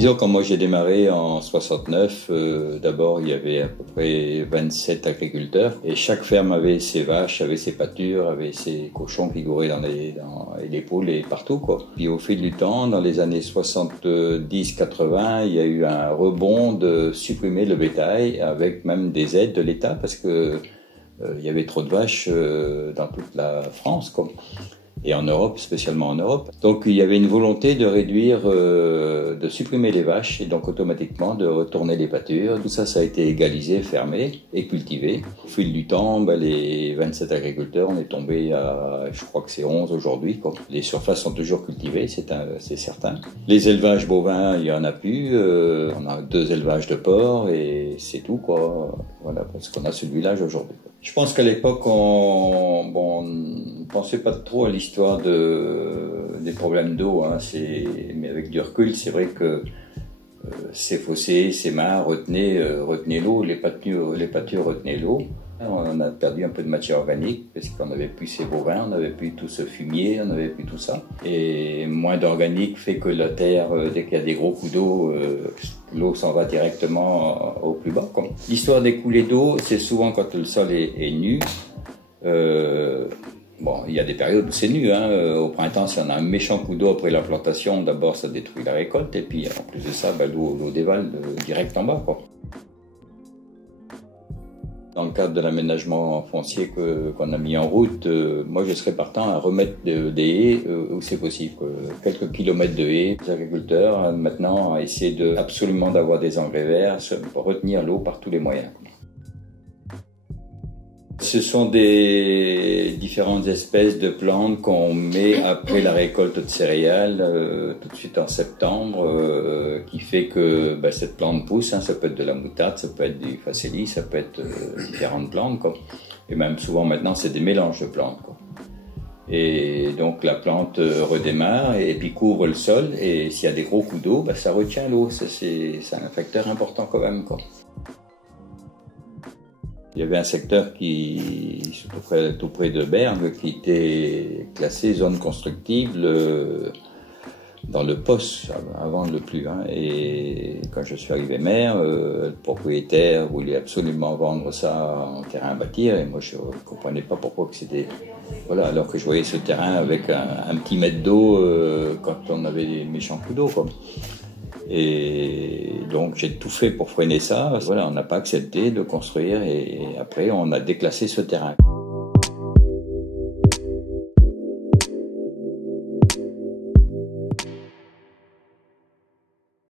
Disons, quand moi j'ai démarré en 69, d'abord il y avait à peu près 27 agriculteurs et chaque ferme avait ses vaches, avait ses pâtures, avait ses cochons qui couraient dans les poules et partout, quoi. Puis au fil du temps, dans les années 70-80, il y a eu un rebond de supprimer le bétail avec même des aides de l'État parce que il y avait trop de vaches dans toute la France, quoi. Et en Europe, spécialement en Europe. Donc il y avait une volonté de réduire, de supprimer les vaches et donc automatiquement de retourner les pâtures. Tout ça, ça a été égalisé, fermé et cultivé. Au fil du temps, les 27 agriculteurs, on est tombé à, je crois que c'est 11 aujourd'hui, quoi. Les surfaces sont toujours cultivées, c'est certain. Les élevages bovins, il y en a plus. On a 2 élevages de porcs et c'est tout, quoi. Voilà, parce qu'on a ce village aujourd'hui. Je pense qu'à l'époque, on ne pensait pas trop à l'histoire des problèmes d'eau, hein. Mais avec du recul, c'est vrai que ces fossés, ces mares retenaient l'eau, les pâtures retenaient l'eau. On a perdu un peu de matière organique parce qu'on n'avait plus ces bovins, on n'avait plus tout ce fumier, on n'avait plus tout ça. Et moins d'organique fait que la terre, dès qu'il y a des gros coups d'eau, l'eau s'en va directement au plus bas, quoi. L'histoire des coulées d'eau, c'est souvent quand le sol est nu. Il y a des périodes où c'est nu, hein. Au printemps, si on a un méchant coup d'eau après la plantation, d'abord ça détruit la récolte et puis en plus de ça, l'eau dévale direct en bas, quoi. Dans le cadre de l'aménagement foncier qu'on a mis en route, moi je serais partant à remettre des haies où c'est possible. Quelques kilomètres de haies. Les agriculteurs maintenant essaient absolument d'avoir des engrais verts, pour retenir l'eau par tous les moyens. Ce sont des différentes espèces de plantes qu'on met après la récolte de céréales, tout de suite en septembre, qui fait que cette plante pousse, hein. Ça peut être de la moutarde, ça peut être du facélie, ça peut être différentes plantes, quoi. Et même souvent maintenant c'est des mélanges de plantes, quoi. Et donc la plante redémarre et puis couvre le sol, et s'il y a des gros coups d'eau, ça retient l'eau. C'est un facteur important quand même, quoi. Il y avait un secteur tout près de Berne, qui était classé zone constructible dans le POS, avant le PLU, hein. Et quand je suis arrivé maire, le propriétaire voulait absolument vendre ça en terrain à bâtir, et moi je ne comprenais pas pourquoi que c'était... Voilà, alors que je voyais ce terrain avec un petit mètre d'eau quand on avait des méchants coups d'eau, quoi. Et donc j'ai tout fait pour freiner ça. Voilà, on n'a pas accepté de construire et après on a déclassé ce terrain.